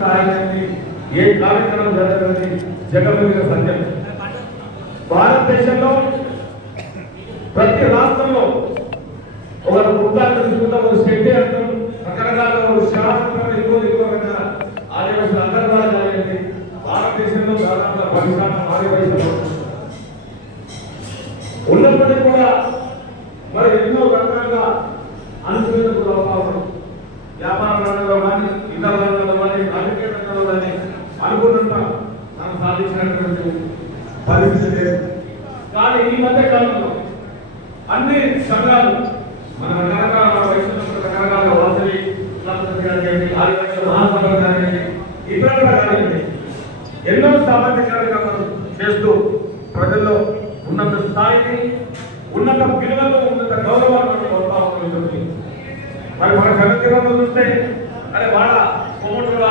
ఏ కార్యక్రమం జరగదని జగమెరిగిన సత్యం. భారతదేశంలో ప్రతి రాష్ట్రంలో ఒక వృత్తాలు తెలుసుకుంటాం, ఒక శక్తి అర్థం, రకరకాల శాస్త్రం ఎక్కువ ఆదివాసులు అందరూ కాదండి. భారతదేశంలో దాదాపు 10% ఆదివాసులు ఉన్నప్పటికీ కూడా మరి ఎన్నో రకాలుగా అనుకూల అవకాశం వ్యాపార రంగంలో కానీ ఇతర రంగంలో కానీ రాజకీయ రంగంలో కానీ అనుకున్నంత మనం సాధించినటువంటి పరిస్థితి లేదు. కానీ ఈ మధ్య కాలంలో అన్ని సంఘాలు మన రకరకాల వయసులో రకరకాల వాసవి కానివ్వండి, ఆదివాసీ మహాసభలు కానివ్వండి, ఇతర కానివ్వండి, ఎన్నో సామాజిక కార్యక్రమాలు చేస్తూ ప్రజల్లో ఉన్నత స్థాయిని, ఉన్నత విలువలు, ఉన్నత గౌరవాలను కోరుతామని మరి మన చరిత్రలో చూస్తే అదే వాళ్ళ కోమటోళ్ళ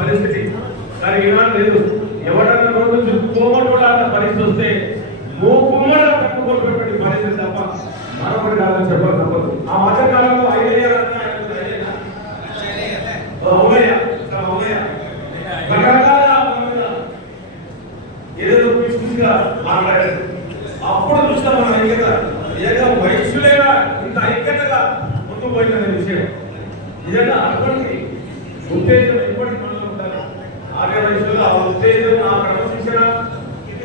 పరిస్థితి కానీ ఈనాడు లేదు. ఎవరన్నా రోజు కోమటోళ్ళ పరిస్థితి వస్తే మూకుమ్మడ తప్పుకోటువంటి పరిస్థితి తప్ప మరొకటి కాదని చెప్పాలి తప్పదు. ఆ మధ్యకాలంలో 5 ఏదో చూసిగా మాట్లాడారు. అప్పుడు చూస్తాం మన ఐక్యత ఏదో వయస్సులేగా ఇంత ఐక్యతగా ముందుకు పోయిందనే విషయం నిజంగా అటువంటి ఉత్తేజం ఎప్పటికీ మనలో ఉంటారు. ఆర్య వయసులో ఆ ఉత్తేజం, ఆ క్రమశిక్షణ,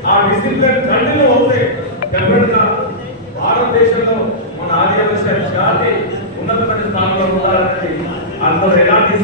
ఆ డిసిప్లిన్ కంటిన్యూ అవుతాయి. డెఫినెట్గా భారతదేశంలో మన ఆదివాసీ జాతి ఉన్నతమైన స్థానంలో ఉండాలని అందులో ఎలాంటి